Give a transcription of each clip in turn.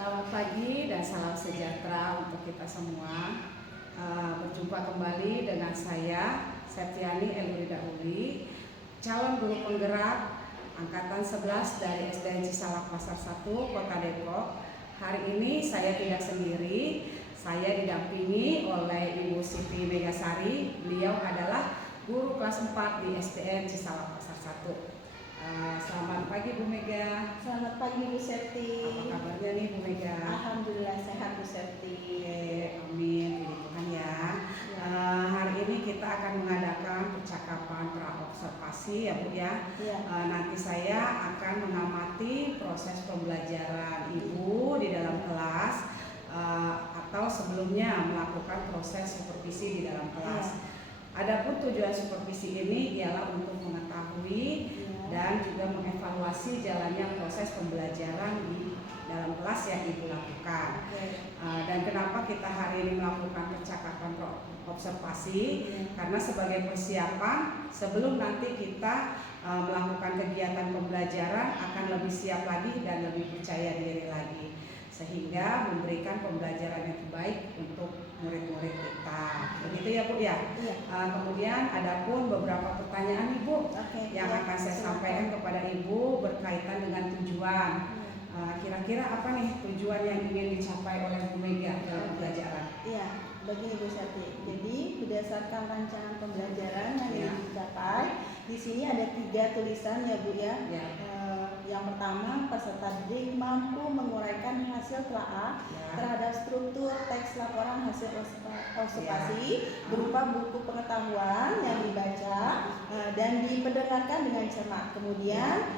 Selamat pagi dan salam sejahtera untuk kita semua. Berjumpa kembali dengan saya Septiani Elurida Uli, calon guru penggerak angkatan 11 dari SDN Cisalak Pasar 1 Kota Depok. Hari ini saya tidak sendiri, saya didampingi oleh Ibu Siti Megasari. Beliau adalah guru kelas 4 di SDN Cisalak Pasar 1. Selamat pagi Bu Mega. Selamat pagi Bu Septi. Apa kabarnya nih Bu Mega? Alhamdulillah sehat Bu Septi. Amin, puji Tuhan ya. Hari ini kita akan mengadakan percakapan pra-observasi ya Bu ya. Nanti saya akan mengamati proses pembelajaran Ibu di dalam kelas atau sebelumnya melakukan proses supervisi di dalam kelas. Adapun tujuan supervisi ini ialah untuk mengetahui dan juga mengevaluasi jalannya proses pembelajaran di dalam kelas yang Ibu lakukan. Dan kenapa kita hari ini melakukan percakapan observasi? Karena sebagai persiapan sebelum nanti kita melakukan kegiatan pembelajaran akan lebih siap lagi dan lebih percaya diri lagi, sehingga memberikan pembelajaran yang terbaik untuk murid-murid kita. Begitu ya Bu ya? Kemudian ada pun beberapa pertanyaan Ibu yang akan saya sampaikan kepada Ibu berkaitan dengan tujuan. Kira-kira apa nih tujuan yang ingin dicapai oleh Bu Mega dalam pembelajaran? Iya, begini Bu Septi. Jadi berdasarkan rancangan pembelajaran yang ingin dicapai, di sini ada 3 tulisan ya Bu ya. Yang pertama, peserta didik mampu menguraikan hasil telaah terhadap struktur teks laporan hasil observasi berupa buku pengetahuan yang dibaca dan diperdengarkan dengan cermat. Kemudian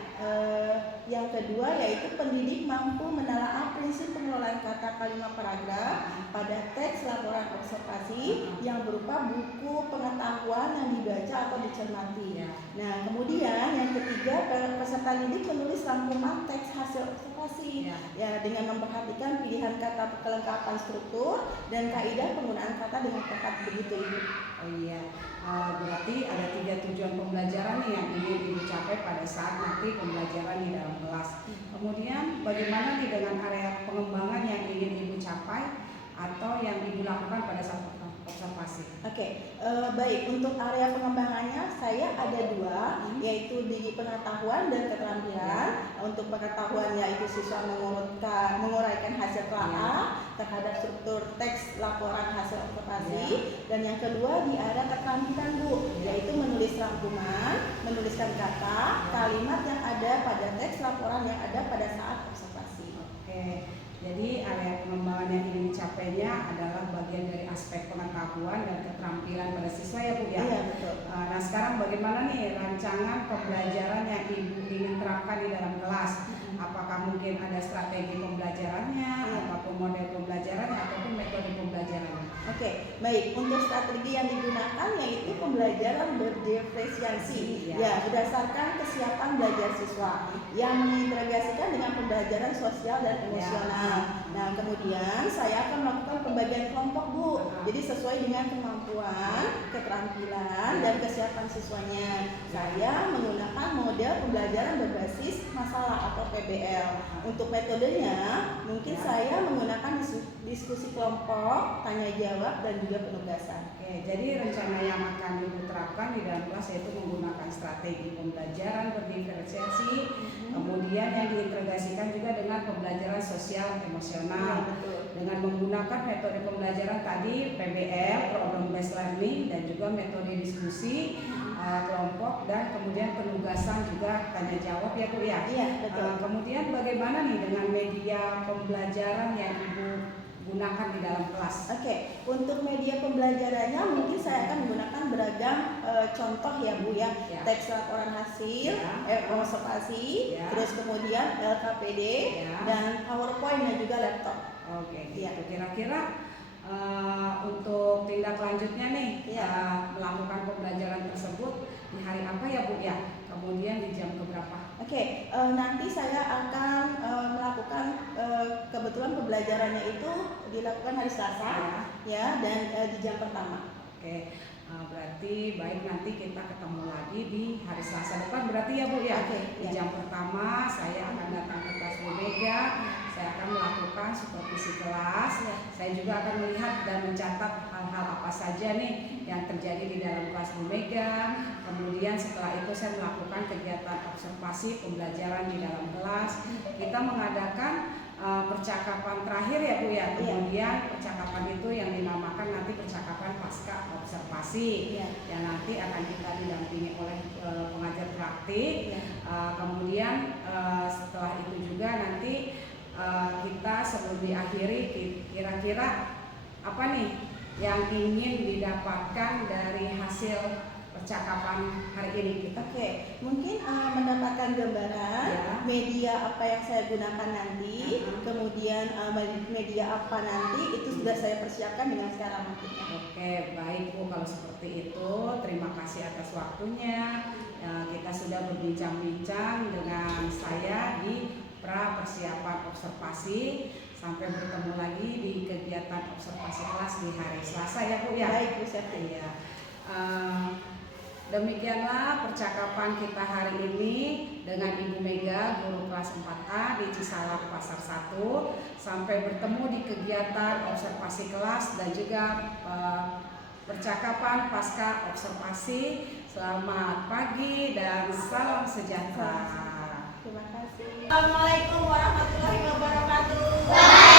yang kedua yaitu pendidik mampu menelaah prinsip pengelolaan kata kalimat paragraf pada teks laporan observasi yang berupa buku pengetahuan yang dibaca atau dicermati. Nah, kemudian yang ketiga, peserta didik menulis rangkuman teks hasil observasi dengan memperhatikan pilihan kata kelengkapan struktur dan kaidah penggunaan kata dengan tepat. Begitu Ibu. Berarti ada 3 tujuan pembelajaran nih yang ingin Ibu capai pada saat nanti pembelajaran di dalam kelas. Kemudian bagaimana nih dengan area pengembangan yang ingin Ibu capai atau yang Ibu lakukan pada saat observasi? Baik, untuk area pengembangannya saya ada 2, yaitu di pengetahuan dan keterampilan. Untuk pengetahuan yaitu siswa menguraikan hasil telaah terhadap struktur teks laporan hasil observasi, dan yang kedua di area keterampilan Bu, yaitu menulis rangkuman, menuliskan kata, kalimat yang ada pada teks laporan yang ada pada saat observasi. Jadi area pengembangan yang ingin dicapainya adalah bagian dari aspek pengetahuan dan keterampilan pada siswa ya Bu ya? Iya, betul. Nah sekarang bagaimana nih rancangan pembelajaran yang Ibu ingin terapkan di dalam kelas? Apakah mungkin ada strategi pembelajarannya, ataupun model pembelajarannya, ataupun metode pembelajarannya? Baik. Untuk strategi yang digunakan yaitu pembelajaran berdiferensiasi, berdasarkan kesiapan belajar siswa yang mengintegrasikan dengan pembelajaran sosial dan emosional. Nah, kemudian saya akan melakukan pembagian kelompok Bu. Jadi sesuai dengan kemampuan, keterampilan, dan kesiapan siswanya. Saya menggunakan model pembelajaran berbasis masalah atau PBL. Untuk metodenya, mungkin saya menggunakan diskusi kelompok, tanya jawab, dan juga penugasan. Jadi rencana yang akan Ibu terapkan di dalam kelas yaitu menggunakan strategi pembelajaran berdiferensiasi, kemudian yang diintegrasikan juga dengan pembelajaran sosial emosional, dengan menggunakan metode pembelajaran tadi PBL, Problem Based Learning, dan juga metode diskusi kelompok, dan kemudian penugasan juga tanya jawab ya Bu ya. Kemudian bagaimana nih dengan media pembelajaran yang Ibu gunakan di dalam kelas? Untuk media pembelajarannya mungkin saya akan menggunakan beragam contoh ya Bu ya. Teks laporan hasil observasi, terus kemudian LKPD, dan PowerPoint dan juga laptop. Kira-kira untuk tindak lanjutnya nih melakukan pembelajaran tersebut di hari apa ya Bu ya? Kemudian di jam keberapa? Nanti saya akan melakukan kebetulan pembelajarannya itu dilakukan hari Selasa dan di jam pertama. Berarti baik, nanti kita ketemu lagi di hari Selasa depan berarti ya Bu ya. Di jam pertama saya akan datang ke kelas Bu Mega, saya akan melakukan melakukan supervisi kelas. Saya juga akan melihat dan mencatat hal-hal apa saja nih yang terjadi di dalam kelas Bu Mega. Kemudian setelah itu saya melakukan kegiatan observasi pembelajaran di dalam kelas. Kita mengadakan percakapan terakhir ya Bu ya. Kemudian percakapan itu yang dinamakan nanti percakapan pasca observasi yang nanti akan kita didampingi oleh pengajar praktik. Kemudian setelah itu juga nanti kita sebelum diakhiri kira-kira apa nih yang ingin didapatkan dari hasil percakapan hari ini kita. Oke, mungkin mendapatkan gambaran media apa yang saya gunakan nanti, kemudian media apa nanti itu sudah saya persiapkan dengan sekarang nantinya. Oke, baik Bu, kalau seperti itu terima kasih atas waktunya. Kita sudah berbincang-bincang dengan saya di pra persiapan observasi. Sampai bertemu lagi di kegiatan observasi kelas di hari Selasa ya Bu ya. Baik Bu Septi. Ya. Demikianlah percakapan kita hari ini dengan Ibu Mega, guru kelas 4A di Cisalak Pasar 1. Sampai bertemu di kegiatan observasi kelas dan juga percakapan pasca observasi. Selamat pagi dan salam sejahtera. Terima kasih. Assalamualaikum warahmatullahi wabarakatuh. Siap.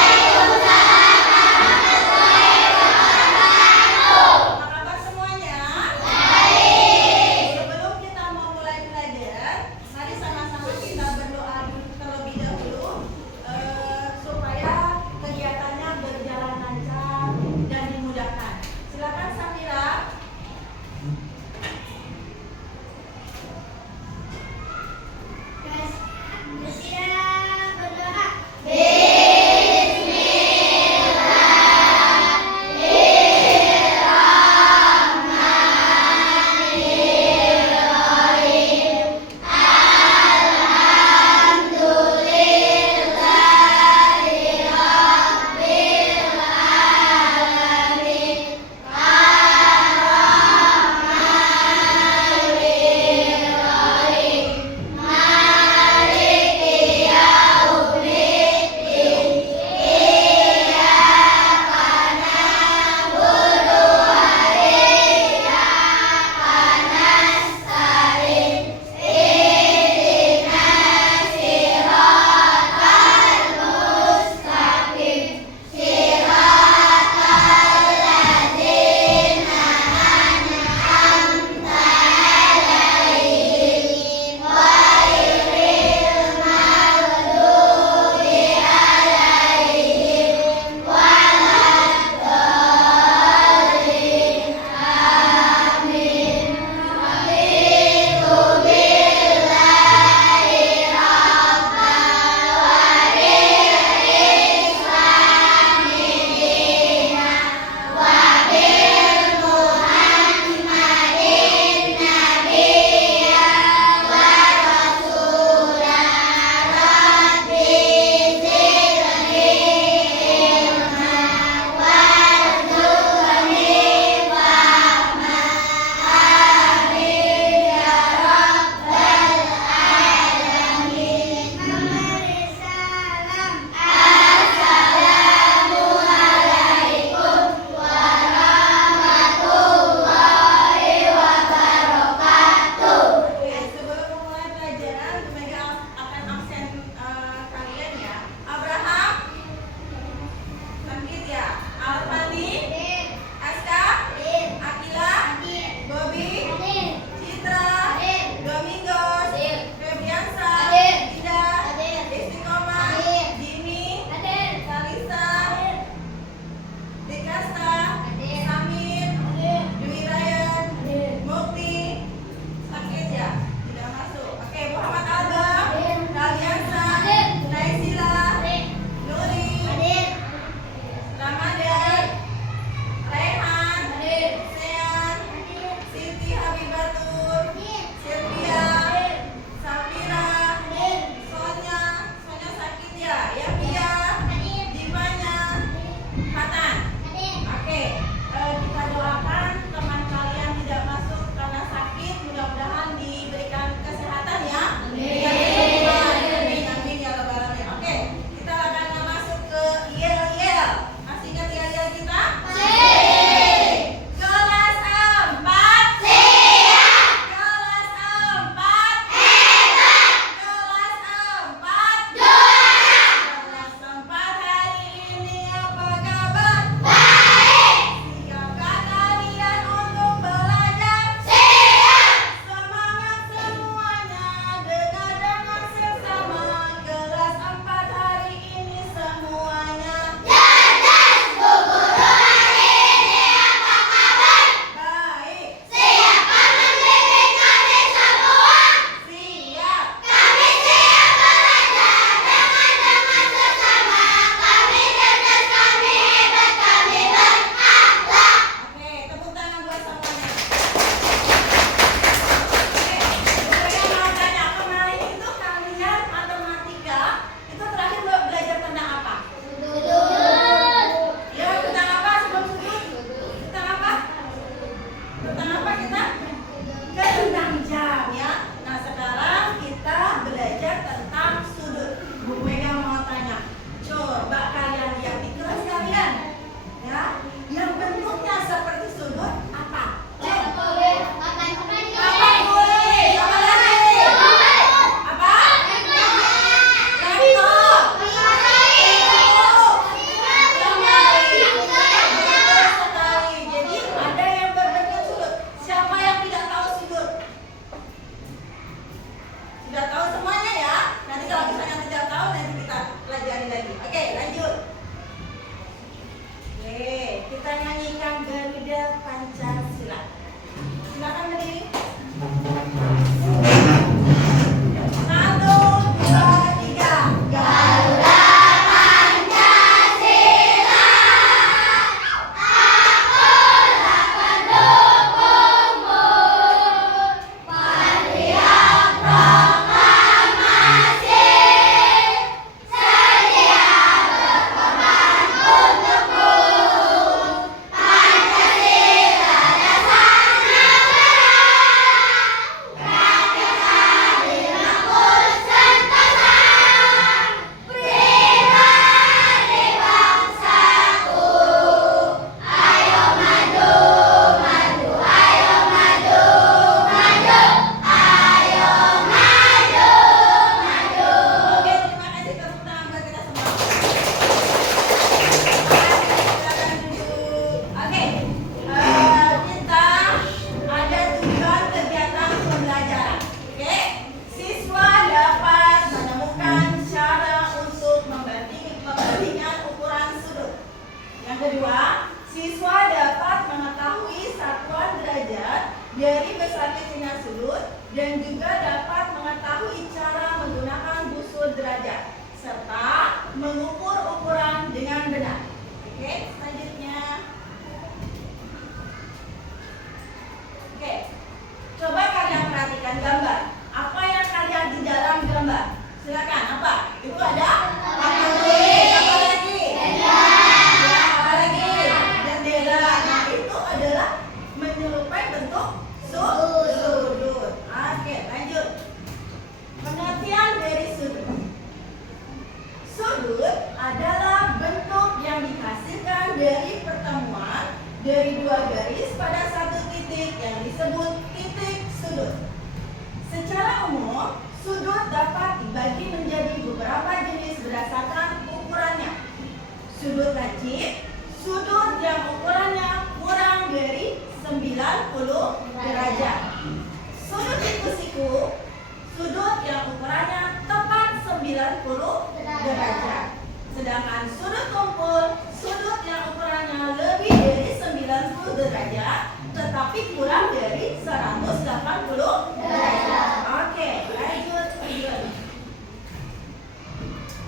derajat, tetapi kurang dari 180 derajat. Oke, lanjut.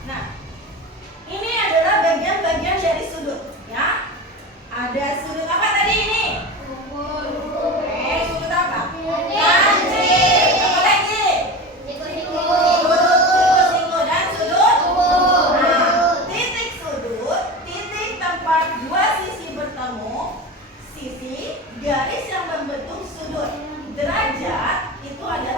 Nah, ini adalah bagian-bagian dari sudut, ya. Ada sudut apa tadi ini? Sudut apa? Lancip. Apa lagi? Siku-siku dan sudut. Nah, titik sudut, titik tempat dua sisi bertemu, sisi garis yang membentuk sudut. Derajat itu adalah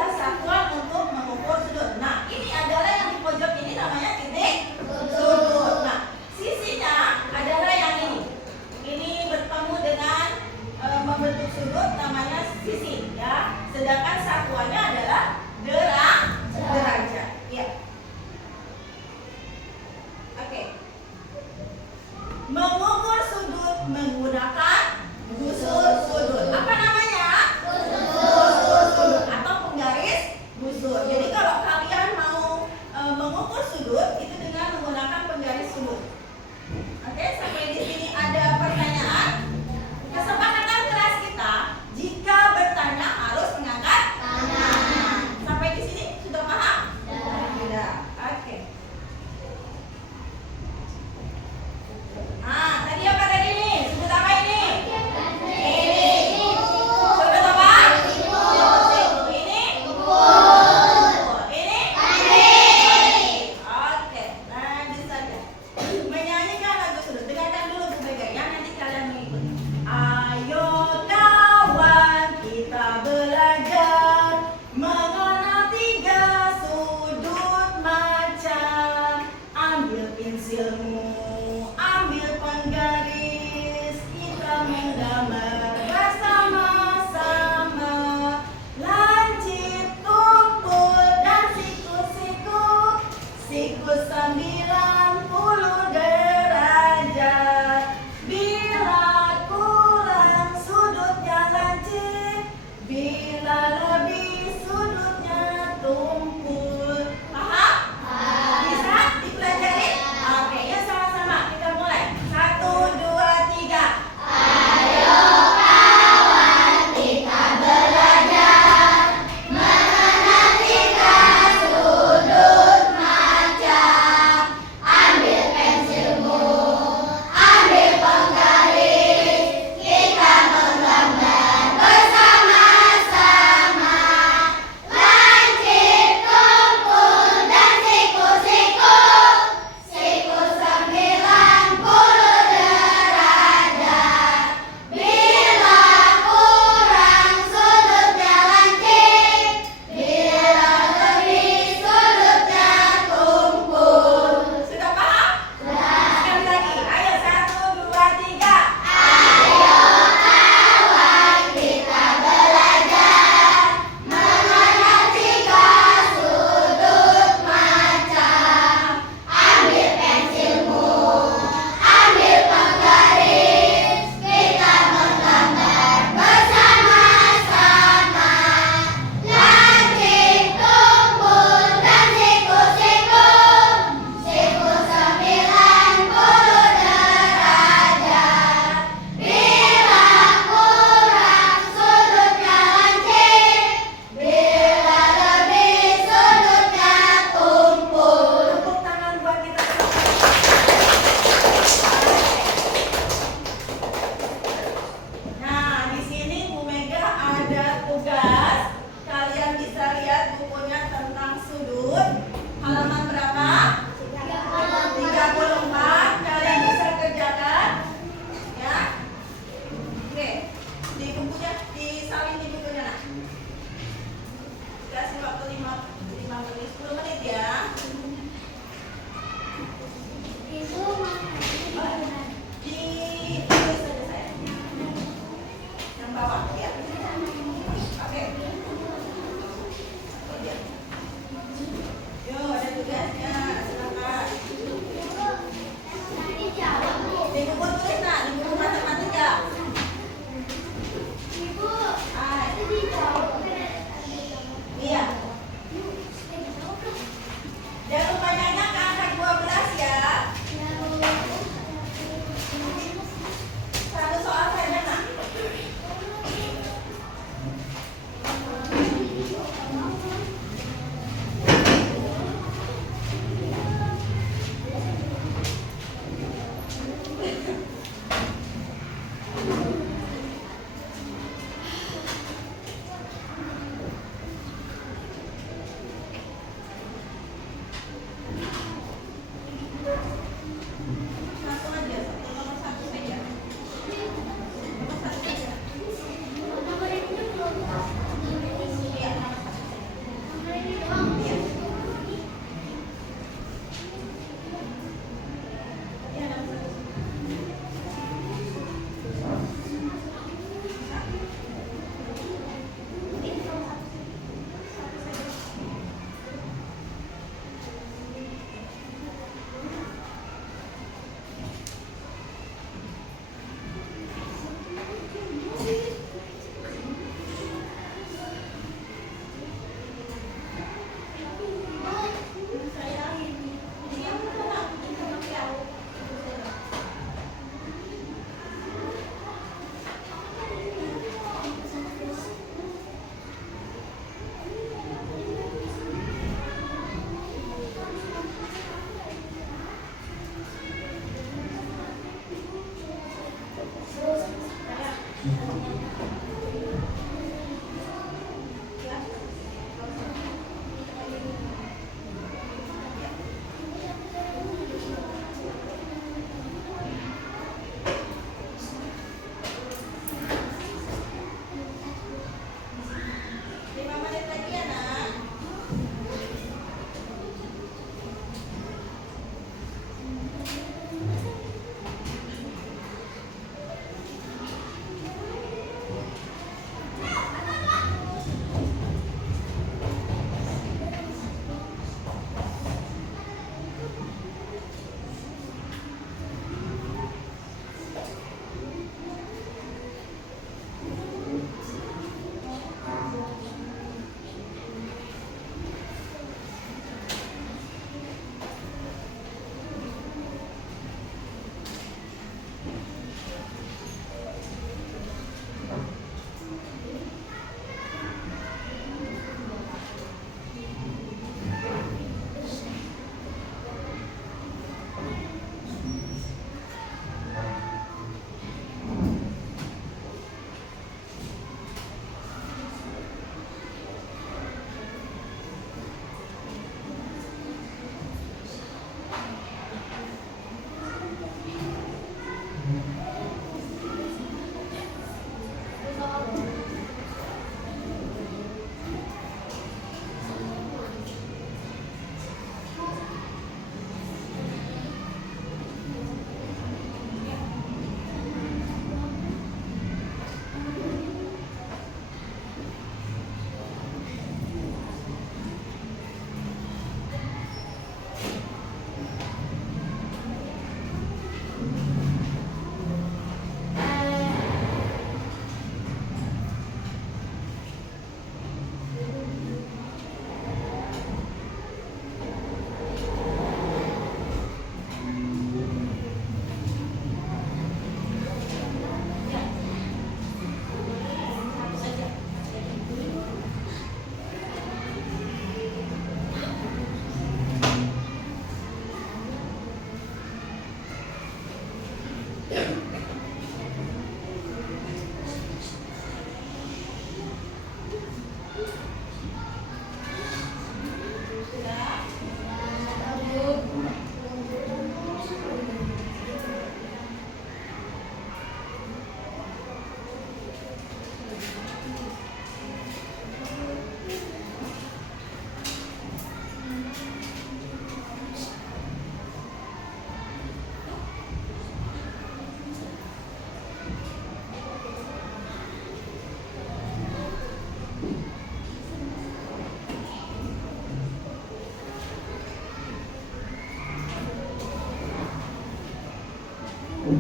Oke,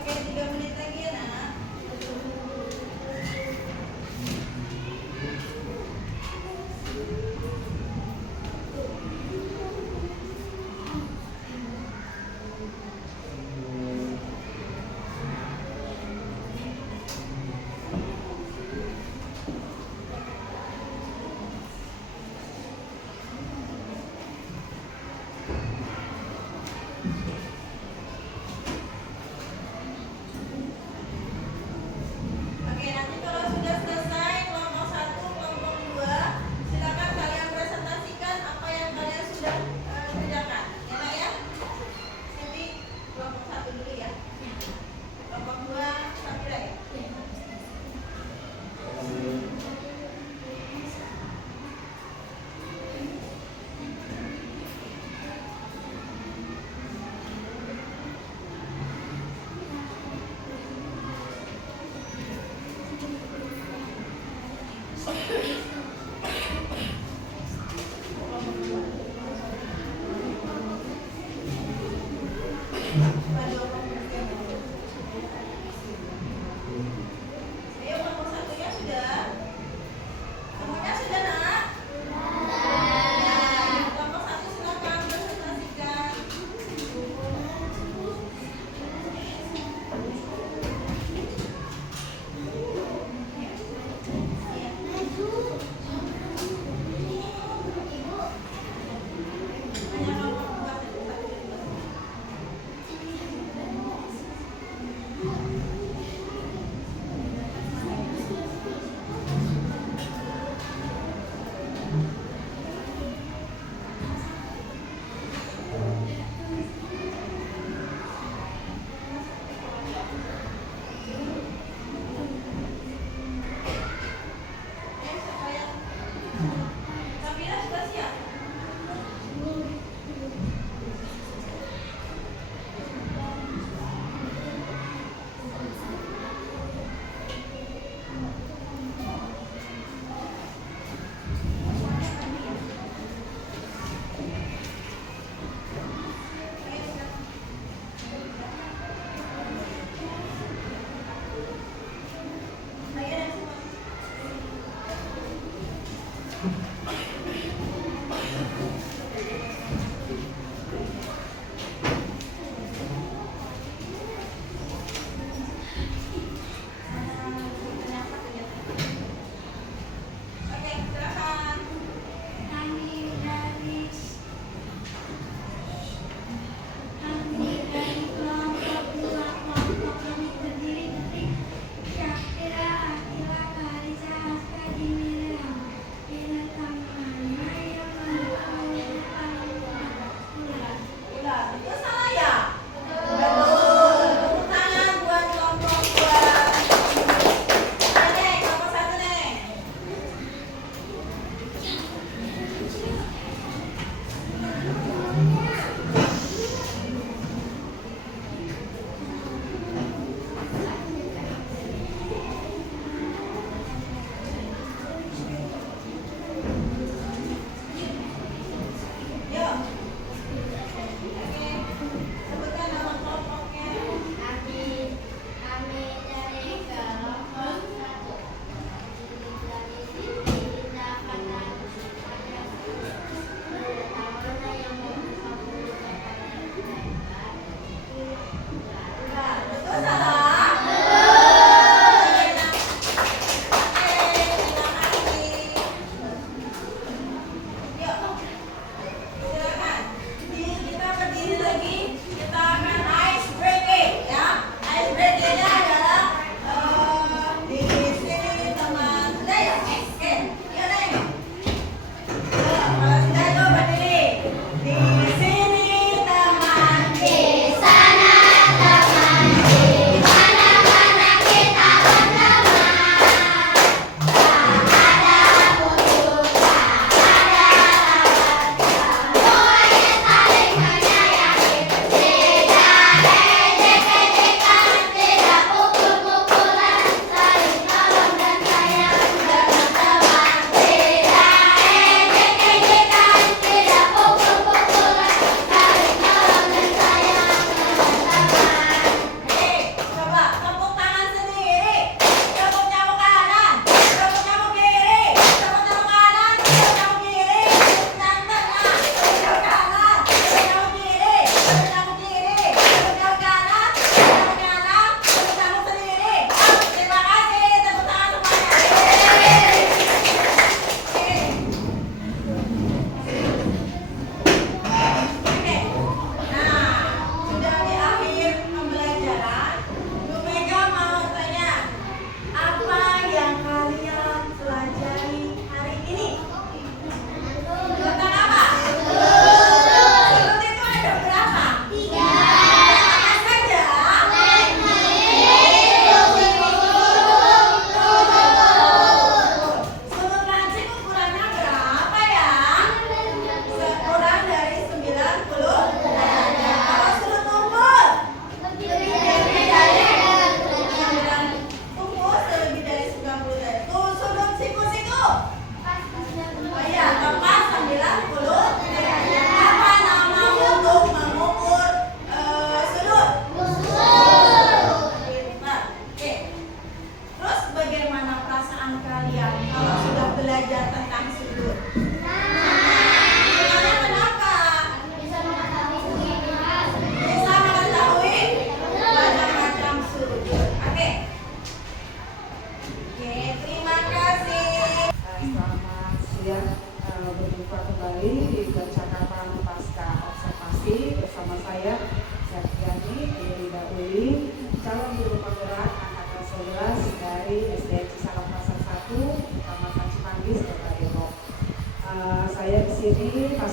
3 menit lagi ya nak.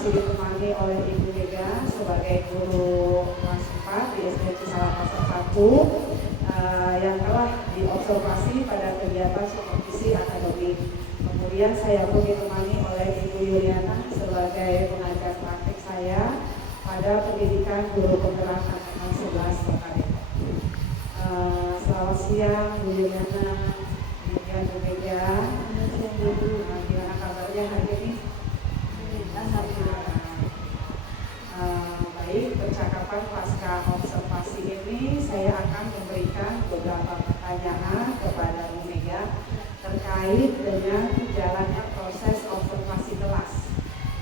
masih ditemani oleh Ibu Mega sebagai guru kelas 4 di SD Cisalak 1 yang telah diobservasi pada kegiatan supervisi akademik. Kemudian saya pun ditemani oleh Ibu Yuliana sebagai pengajar praktik saya pada pendidikan guru penggerak anak 11 Kota Depok. Selamat siang Bu Yuliana, kemudian Bu Mega. Gimana kabarnya hari ini? Baik, percakapan pasca observasi ini saya akan memberikan beberapa pertanyaan kepada Bu Mega terkait dengan jalannya proses observasi kelas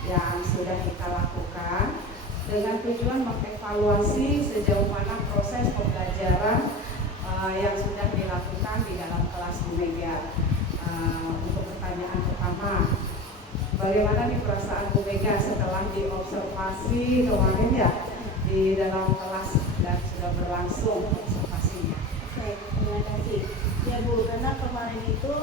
yang sudah kita lakukan dengan tujuan mengevaluasi sejauh mana proses pembelajaran yang sudah dilakukan di dalam kelas Bu Mega. Untuk pertanyaan pertama, bagaimana nih perasaan Bu Mega setelah diobservasi kemarin ya di dalam kelas dan sudah berlangsung observasinya? Oke, terima kasih. Ya Bu, karena kemarin itu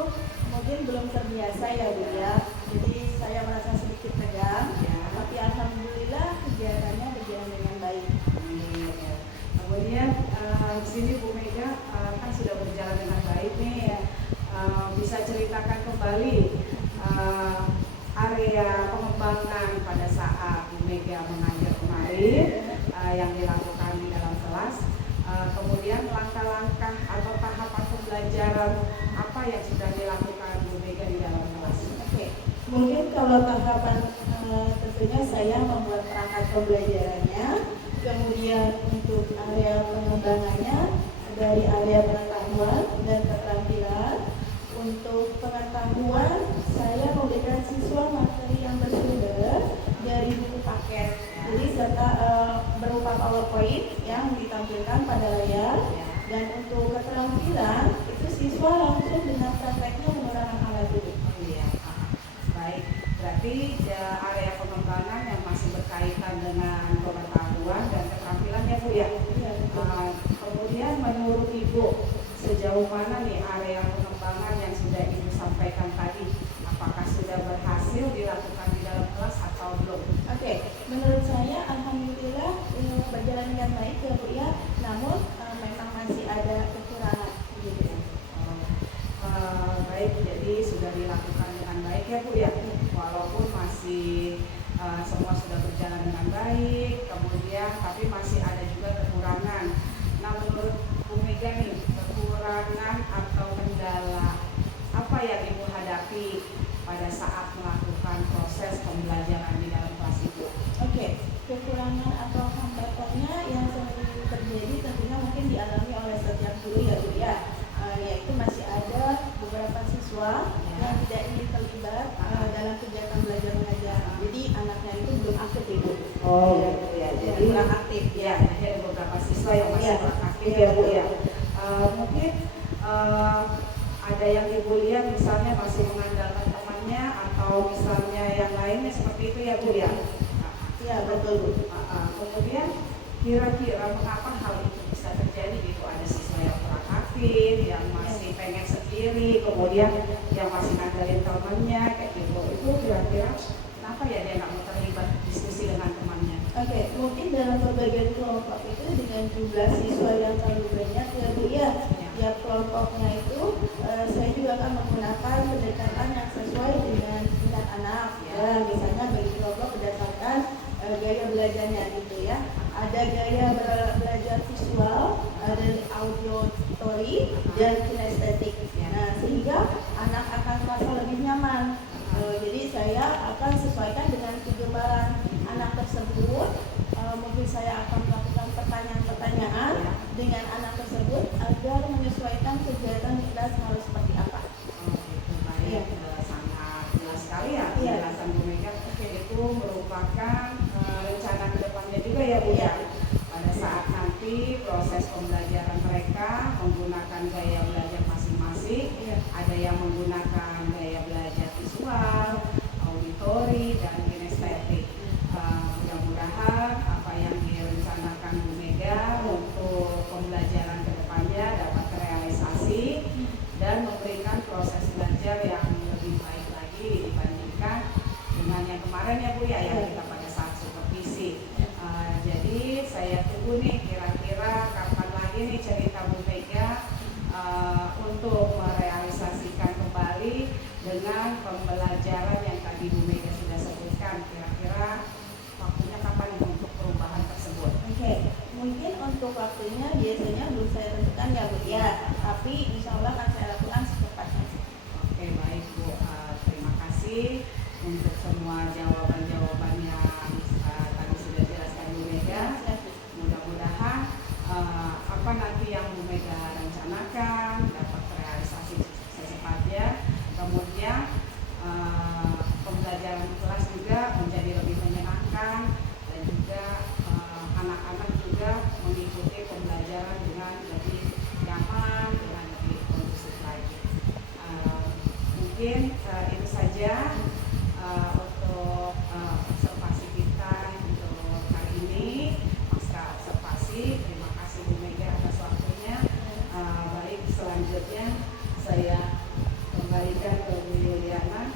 mungkin belum terbiasa ya Bu ya. Jadi saya merasa sedikit tegang, Ya. tapi alhamdulillah kegiatannya berjalan dengan baik. Kemudian di sini Bu Mega kan sudah berjalan dengan baik nih ya. Bisa ceritakan kembali area pengembangan pada saat Bu Mega mengajar kemarin yang dilakukan di dalam kelas. Kemudian langkah-langkah atau tahapan pembelajaran apa yang sudah dilakukan Bu Mega di dalam kelas? Oke, mungkin kalau tahapan tentunya saya membuat perangkat pembelajarannya, kemudian untuk area pengembangannya dari area pengetahuan dan keterampilan. Untuk pengetahuan, saya memberikan siswa materi yang bersumber dari buku paket. Jadi serta berupa PowerPoint yang ditampilkan pada layar. Dan untuk keterampilan, itu siswa langsung dengan prakteknya menggunakan alat itu. Baik, berarti area pengembangan yang masih berkaitan dengan pengetahuan dan keterampilannya Bu ya. Kemudian menurut Ibu, sejauh mana nih area pengembangan yang sudah Ibu sampaikan tadi? Apakah sudah berhasil dilakukan di dalam kelas atau belum? Oke, menurut saya alhamdulillah berjalan dengan baik ya Bu ya. Namun memang masih ada kekurangan gitu ya. Baik, jadi sudah dilakukan dengan baik ya Bu ya. Walaupun masih semua sudah berjalan dengan baik, kemudian tapi masih ada juga kekurangan. Nah, menurut Bu Mega nih, kekurangan atau kendala apa yang Ibu hadapi pada saat melakukan proses pembelajaran di dalam kelas itu? Oke, kekurangan atau hambatannya yang sering terjadi tentunya mungkin dialami oleh setiap guru ya Bu ya. Yaitu masih ada beberapa siswa yang tidak ingin terlibat dalam kegiatan belajar mengajar. Jadi anaknya itu belum aktif Ibu. Jadi kurang aktif ya. Ada beberapa siswa yang masih kurang aktif ya Bu ya. Mungkin ada yang Ibu lihat misalnya masih mengandalkan temannya atau misalnya yang lainnya seperti itu ya Bu ya. Iya betul Bu. Kemudian kira-kira mengapa hal itu bisa terjadi gitu? Ada siswa yang kurang aktif, yang masih pengen sendiri, kemudian yang masih ngandelin temannya kayak gitu. Itu kira-kira kenapa ya dia nggak mau terlibat diskusi dengan temannya? Oke, mungkin dalam pembagian kelompok itu dengan jumlah siswa yang terlalu banyak ya Bu ya. Tiap kelompoknya itu saya juga akan menggunakan pendekatan yang sesuai dengan minat anak ya. Misalnya bagi kelompok berdasarkan gaya belajarnya gitu ya. Ada gaya belajar visual, ada auditory dan kinestetik. Nah, sehingga anak akan merasa lebih nyaman. Jadi saya akan sesuaikan dengan kegemaran anak tersebut. Mungkin saya akan melakukan pertanyaan-pertanyaan dengan anak tersebut agar menyesuaikan kegiatan di kelas harus seperti apa. Baik, sangat jelas sekali ya penjelasan Bu Mega. Itu merupakan rencana kedepannya juga ya Bu ya. Pada saat nanti proses pembelajaran mereka menggunakan gaya belajar masing-masing, ada yang menggunakan gaya belajar visual, auditori, dan kinestetik. Mudah-mudahan apa yang direncanakan Bu Mega untuk pembelajaran kedepannya dapat terrealisasi dan memberikan proses belajar yang lebih baik lagi dibandingkan dengan yang kemarin ya Bu ya, yang kita pada saat untuk waktunya biasanya belum saya tentukan ya Bu ya, tapi insya Allah akan saya lakukan secepatnya. Oke, baik Bu. Terima kasih untuk semua jawaban-jawaban yang tadi sudah dijelaskan Bu Mega. Mudah-mudahan apa nanti yang Bu Mega rencanakan dapat terrealisasi secepatnya. Kemudian pembelajaran kelas juga menjadi lebih menyenangkan dan juga anak-anak juga mengikuti pembelajaran dengan lebih nyaman, dengan lebih kondusif lagi. Mungkin itu saja untuk observasi kita untuk hari ini, pasca observasi. Terima kasih Bu Mega atas waktunya. Baik, selanjutnya saya kembalikan ke Bu Yuliana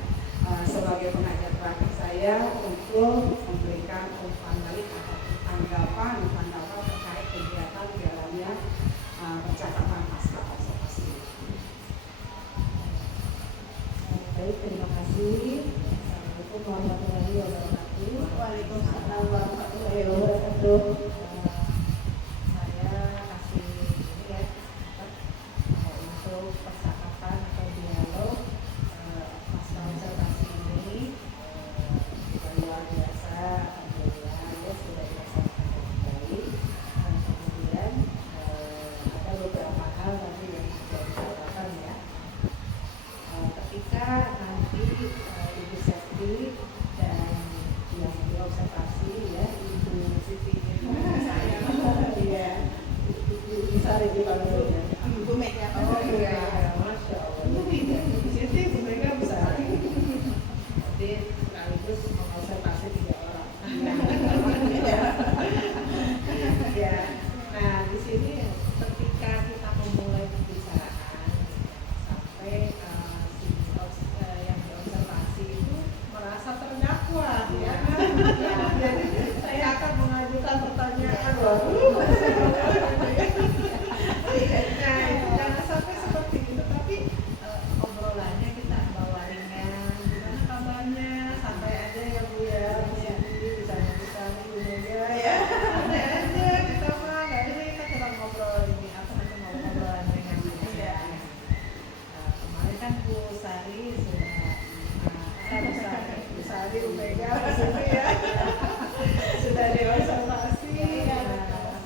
sebagai pengajar terakhir saya untuk memberikan umpan balik atau tanggapan terkait kegiatan jalannya percakapan pasca observasi. Baik, terima kasih. Assalamualaikum warahmatullahi wabarakatuh. Waalaikumsalam warahmatullahi Wabarakatuh. wabarakatuh. Saya kasih ini ya, untuk percakapan atau dialog pasca observasi ini luar biasa, alhamdulillah ya sudah dilaksanakan dengan baik. Kemudian ada beberapa hal tadi yang sudah disampaikan ya. Ketika nanti Ibu Septi dan yang diobservasi ya Ibu Siti saya ya Ibu Sari dipanggil ya Ibu Mega. oh iya Masya Allah Ibu Siti Ibu Mega besar jadi sekaligus mengobservasi 3 orang ya. Nah di sini ketika kita memulai pembicaraan sampai yang diobservasi itu merasa terdakwa ya kan jadi saya akan mengajukan pertanyaan nah itu jangan sampai seperti itu, tapi obrolannya kita bawa ringan, gimana kabarnya, santai aja ya Bu ya, bisa Bu Mega ya, santai aja kita mah, nggak ini kita cuma ngobrol ini apa nanti ngobrolan ringan aja. Kemarin kan Bu Sari Bu Sari Bu Mega maksudnya ya sudah diobservasi ya.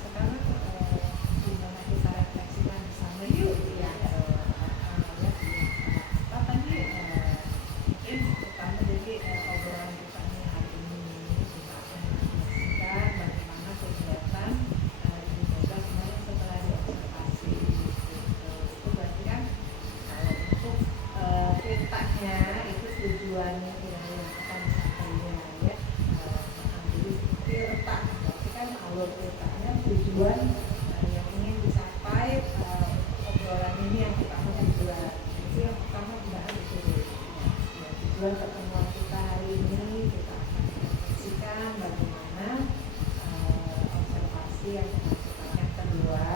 Sekarang gimana kita refleksikan bersama yuk ya. Apa tadi mungkin pertama jadi obrolan kita nih hari ini kita akan refleksikan bagaimana kegiatan Ibu Mega kemarin setelah diobservasi itu berarti kan kalau untuk ceritanya itu tujuannya yang akan disampaikan ya ambil cerita berarti kan alur ceritanya tujuan yang ingin dicapai untuk obrolan ini yang pertama tujuan itu yang pertama tidak itu ya, tujuan pertemuan kita hari ini kita akan refleksikan bagaimana observasi yang dilakukan. Yang kedua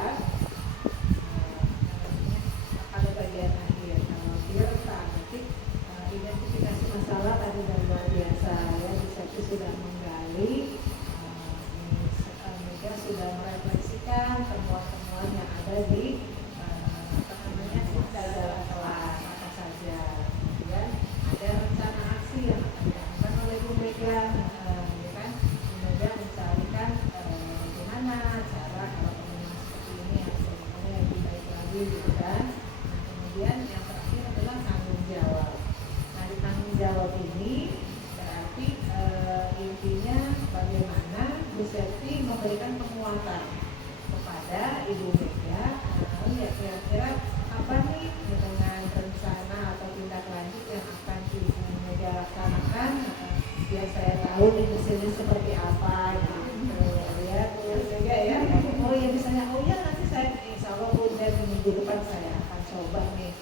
ada bagian akhir tirta nanti identifikasi masalah tadi dan luar biasa ya bisa sudah menggali Mega sudah merefleksikan temuan-temuan yang ada di dalam kelas apa saja. Kemudian ada rencana aksi yang akan dilakukan oleh Bu Mega, ya kan? Bu Mega mencarikan bagaimana cara kalau temuan seperti ini harus bagaimana yang lebih baik lagi gitu kan. Nah kemudian yang terakhir adalah tanggung jawab. Nah di tanggung jawab ini berarti intinya bagaimana Bu Septi memberikan penguatan kepada Ibu Mega ya kira-kira apa nih dengan rencana atau tindak lanjut yang akan Ibu Mega laksanakan biar saya tahu di sini seperti apa gitu ya Bu Mega ya oh ya misalnya oh ya nanti saya insya Allah udah minggu depan saya akan coba nih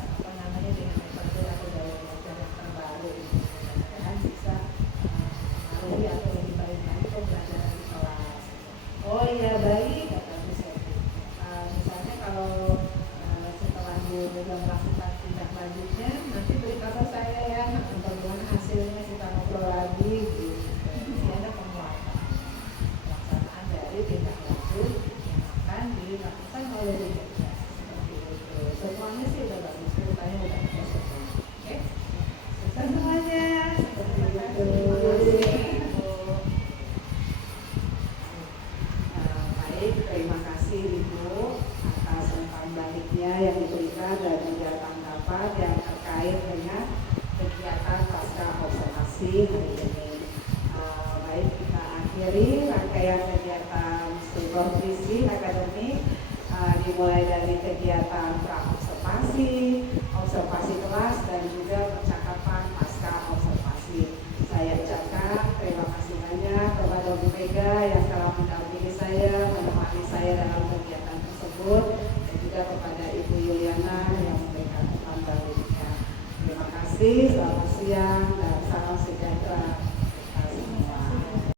apa namanya dengan metode atau gaya belajar yang terbaru ini mudah-mudahan bisa mempengaruhi atau lebih baik lagi pembelajaran di kelas. Oh iya baik kata Bu Septi. Misalnya kalau setelah Bu Mega melakukan tindak lanjutnya nanti beri kabar saya ya bagaimana hasilnya kita ngobrol lagi gitu. Ini ada penguatan pelaksanaan dari tindak lanjut yang mengakhiri rangkaian kegiatan supervisi akademik dimulai dari kegiatan pra-observasi, observasi kelas, dan juga percakapan pasca observasi. Saya ucapkan terima kasih banyak kepada Bu Mega yang telah mendampingi saya, menemani saya dalam kegiatan tersebut, dan juga kepada Ibu Yuliana yang memberikan tambahan. Terima kasih, selamat siang.